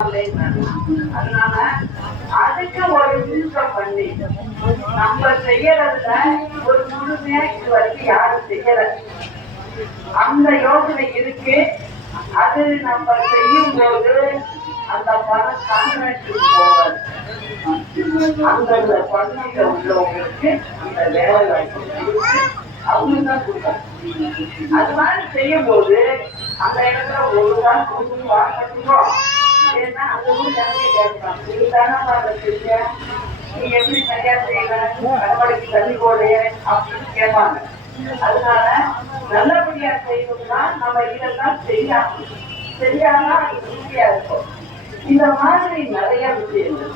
அதனால அதுக்கு ஒரு நியூசம் பண்ணி நம்ம செய்யறதுல ஒரு முழுமையா இது வரைக்கும் யாரும் செய்யல. அந்த யோசனை இருக்கு. அது நம்ம செய்யும் போது அந்த பணம் கான்ட்ராக்டுக்கு போவாது. அந்தந்த பகுதியில உள்ளவங்களுக்கு அந்த வேலை வாய்ப்பு கொடுத்து அவங்க தான் கொடுப்பாங்க. அது மாதிரி செய்யும் போது அந்த இடத்துல ஒரு நாள் கொடுத்து வாங்கணும். ஏன்னா அந்த ஊர் ஜனங்க கேட்பாங்க, நீ தானே அதை செஞ்ச, நீ எப்படி சரியா செய்யல, கடவுளுக்கு தண்ணி போடைய அப்படின்னு கேட்பாங்க. அதனால நல்லபடியா செய்யணும்னா நம்ம இதெல்லாம் செய்யணும். செய்யாதான் அது உறுதியா இருக்கும். இந்த மாதிரி நிறைய விஷயங்கள்.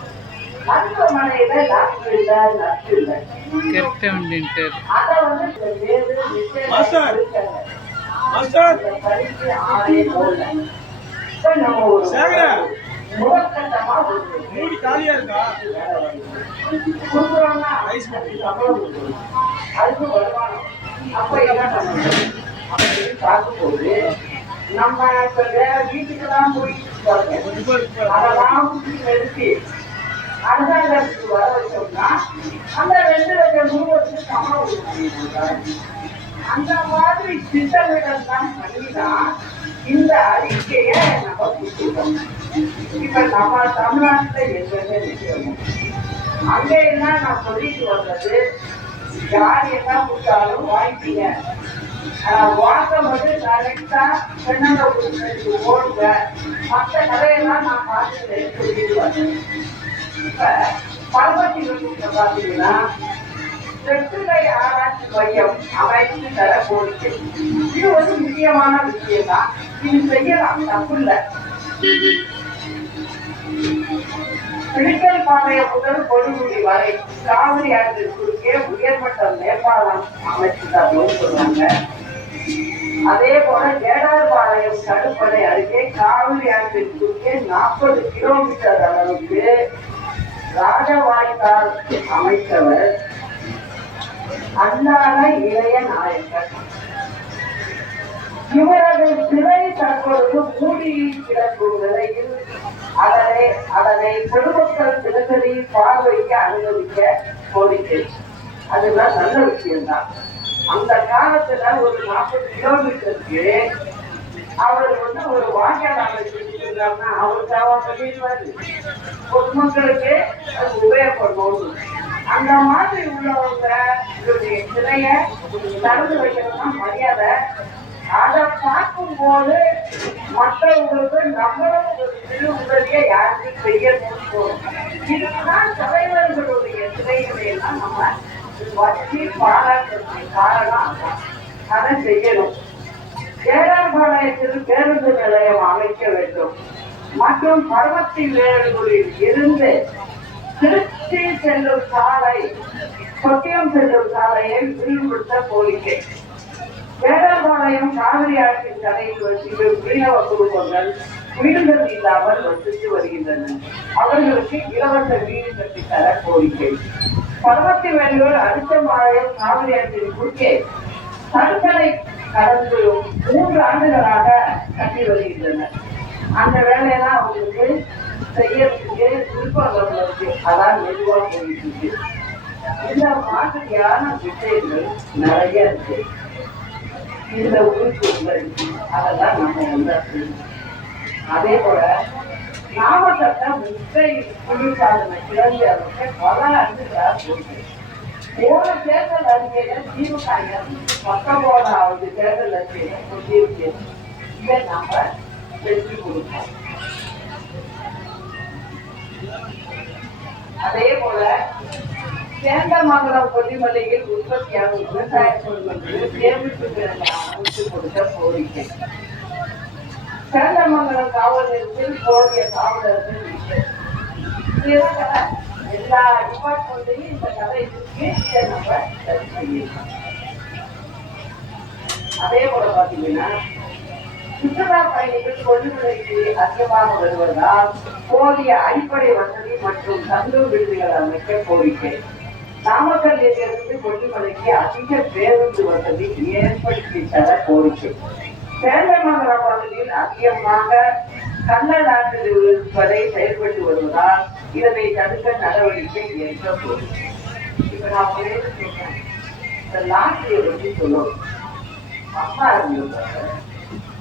மருத்துவமனையில டாக்டர் இல்ல, நர்ஸ் இல்ல, அதை வந்து வேறு பரிசு ஆணைய போல நம்ம ஒரு முதற்கட்டமா கொடுக்குறோம்னா அதுக்கு வருமானம். அப்ப என்ன பண்ணணும் அப்படின்னு பார்க்கும்போது நம்ம இப்ப வேற வீட்டுக்கெல்லாம் போயிட்டு அதெல்லாம் நிறுத்தி அரசாங்கத்துக்கு வர வச்சோம்னா அந்த 2 லட்சம் ரூபாய்க்கு சம்பளம் கொடுக்க. அந்த மாதிரி திட்டமிடல் தான் பண்ணிதான் இந்த அறிக்கையை நம்ம கொடுத்துருக்கோம். இப்ப நம்ம தமிழ்நாட்டுல எதுவுமே நிற்கணும். அங்க என்ன நான் சொல்லிட்டு வந்தது, யார் என்ன கொடுத்தாலும் வாங்கிட்டீங்க, வாங்க வந்து கரெக்டா தென்னங்க ஓடுங்க, மற்ற கதையெல்லாம் நான் பார்த்துட்டேன் சொல்லிட்டு வந்தேன். இப்ப பரமத்தில பாத்தீங்கன்னா வெற்றிலை ஆராய்ச்சி மையம் அமைத்து தர கோரிக்கை. இது ஒரு முக்கியமான விஷயம் தான். இது செய்யலாம், தப்பு இல்லை. கிழக்கல் பாளையம் முதல் கொடுமுடி வரை காவிரி ஆற்றின் குறுக்கே உயர்மட்ட மேம்பாலம் அமைச்சு தரணும்னு சொல்றாங்க. அதே போல ஜேடார்பாளையம் தடுப்படை அருகே காவிரி ஆற்றின் குறுக்கே 40 கிலோமீட்டர் அளவுக்கு ராஜவாய்க்கால் அமைத்தவர் அண்ணான இளைய நாயக்கர். இவரது சிலை தற்பொழுது மூடி கிடக்கும் நிலையில் அதனை பொதுமக்கள் தினசரி பார்வைக்கு அனுமதிக்க கோரிக்கை. அதுதான் நல்ல விஷயம்தான். அந்த காலத்துல ஒரு 40 கிலோமீட்டருக்கு அவர் வந்து ஒரு வாய்க்கால் அமைச்சிருந்தாருன்னா அவருக்காக சொல்லிடுவாரு, பொதுமக்களுக்கு அது உபயோகப்படணும். அந்த மாதிரி உள்ளவங்க இதனுடைய சிலைய திறந்து வைக்கணும்னா மரியாதை. அதை பார்க்கும் போது மற்றவங்களுக்கு நம்மளும் ஒரு சிறு உதவியை யாருக்கும் செய்யணும்னு போகும். இதுதான் தலைவர்களுடைய சிலைகளை எல்லாம் நம்ம வச்சு பாராட்டுறதுக்கு காரணம். அதை செய்யணும். ஜேடார்பாளையத்தில் பேருந்து நிலையம் அமைக்க வேண்டும் மற்றும் பருவத்தி வேலூரில் இருந்து திருச்சி செல்லும் சாலை, கொட்டியம் செல்லும் சாலையை விரிவுபடுத்த கோரிக்கை. ஜேடார்பாளையம் காவிரி ஆற்றின் கரையில் வசிக்கும் மீனவ குடும்பங்கள் வீடுகள் இல்லாமல் வசித்து வருகின்றனர். அவர்களுக்கு இலவச வீடு கட்டித்தர கோரிக்கை. பருவத்தி வேலூர் அரிச்சம்பாளையம் காவிரி ஆற்றின் குறுக்கே தடுப்பணை கடந்து 3 ஆண்டுகளாக கட்டி வருகின்றனர். அந்த வேலையெல்லாம் அவங்களுக்கு செய்யறதுக்கு விருப்பம் இருக்கு. அதான் மெதுவா போயிட்டு இருக்கு. இந்த மாதிரியான விஷயங்கள் நிறைய இருக்கு. இந்த உறுப்புகள் அதெல்லாம் நம்ம வந்து அதே போல மாவட்டத்தை முட்டை குளிர்சாதன கிளம்பியவருக்கு பல ஆண்டுகளாக போயிட்டு போன தேர்தல் அறிக்கையில திமுக 19வது தேர்தல் அறிக்கையில சொல்லியிருக்கு. இதை நாம வெற்றி கொடுப்போம். அதே போல சேந்தமங்கலம் கொல்லிமலையில் உற்பத்தியாகும் விவசாய பொருட்களுக்கு சேமிப்பு கிடங்கு அமைத்து கொடுக்க கோரிக்கை. சேந்தமங்கலம் காவல் நிலையத்தில் போதிய காவலர்கள் எல்லா டிபார்ட்மெண்ட்லையும் இந்த கதை இருக்கு. இதை நம்ம சரி செய்யலாம். அதே போல பாத்தீங்கன்னா சுற்றுலா பயணிகள் கொல்லிமலைக்கு அதிகமாக வருவதால் போதிய அடிப்படை வசதி மற்றும் தங்கும் விடுதிகள் அமைக்க கோரிக்கை. நாமக்கல்லிலிருந்து கொல்லிமலைக்கு அதிக பேருந்து வசதி ஏற்படுத்தி தர கோரிக்கை. சேந்தமங்கலம் பகுதியில் அதிகமாக கள்ளநாட்டு விற்பனை செயல்பட்டு வருவதால் இதனை தடுக்க நடவடிக்கை எடுக்கப்படும். இப்ப நான் ஒரே சொல்றேன், இந்த லாட்டரியை பற்றி சொல்லணும். அம்மா இருந்திருக்காங்க,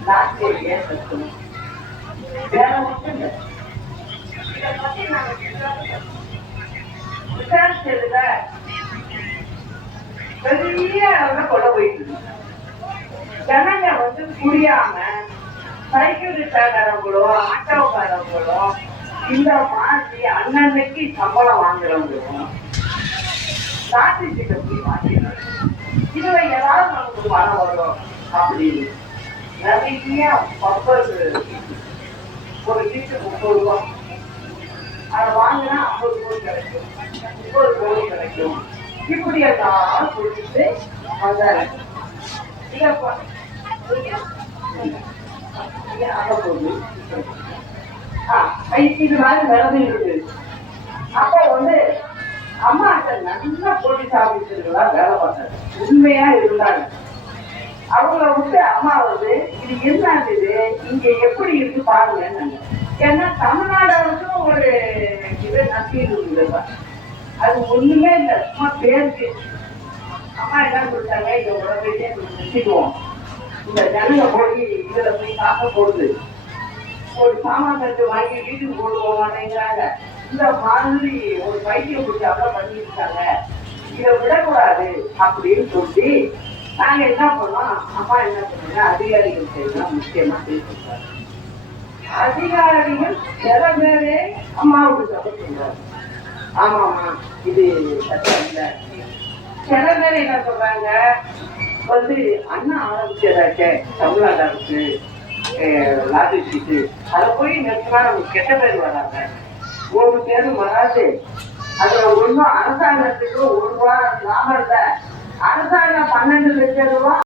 லாட்டரியை ஏன் கட்டணும், வேற ஒன்றும் இல்லை. இதை பத்தி நாங்க விசாரிச்சதுல பெரிய அளவுல கொலை போயிட்டு இருக்கு. ஜனங்க வந்து புரியாம சைக்கிள் ரிக்ஷாக்காரங்களும் ஆட்டோக்காரங்களும் இந்த மாதிரி அன்னன்னைக்கு சம்பளம் வாங்குறவங்களும் லாட்டரி சீட்டை போய் வாங்கிடுறாங்க. இதுல ஏதாவது நமக்கு பணம் வரும் அப்படின்னு நிறைய பப்பர் ஒரு சீட்டு 30 ரூபா, அதை வாங்கினா 50 கோடி கிடைக்கும், 30 கோடி கிடைக்கும், இப்படி எல்லாம் கொடுத்துட்டு வந்தாரு. இது மாதிரி நடந்து இருக்கு. அப்ப வந்து அம்மா நல்ல போலீஸ் ஆபீசர்களா வேலை பார்த்தாங்க, உண்மையா இருந்தாங்க. அவங்கள விட்டு அம்மா வந்து இது என்ன இது இங்க எப்படி இருக்கு பாருங்க. ஏன்னா தமிழ்நாடு அரசும் ஒரு இதை நம்பிட்டு இருந்தது, அது ஒண்ணுமே இல்லை, சும்மா பேருக்கு. அம்மா என்ன சொல்லிட்டாங்க, இதை உடம்பே நிறுத்திக்குவோம், இந்த ஜனங்க போய் இதுல போய் காசை போடுது, ஒரு சாமான் கட்டு வாங்கி வீட்டுக்கு போட்டு போக மாட்டேங்கிறாங்க, இந்த மாதிரி ஒரு பைத்தியம் பிடிச்சாப்ல பண்ணிருக்காங்க, இதை விடக்கூடாது அப்படின்னு சொல்லி நாங்க என்ன பண்ணோம். அம்மா என்ன பண்ணுங்க, அதிகாரிகள் செய்யலாம் முக்கியமா பேசிருக்காங்க. அதிகாரிகள் சில பேரே அம்மாவுக்கு சொல்ல சொல்றாரு, ஆமாமா இது சட்டம் இல்லை. சில பேர் என்ன சொல்றாங்க, வந்து அண்ணா ஆரம்பிச்சதாச்சே தமிழ்நாடு அரசு லாட்டரி சீட்டு, அதை போய் நிறுத்தினா நமக்கு கெட்ட பேர் வராங்க, ஒரு பேரும் வராது, அதுல ஒன்றும் அரசாங்கத்துக்கு 1 ரூபா லாபம் இல்லை, அரசாங்கம் 12 லட்சம் ரூபா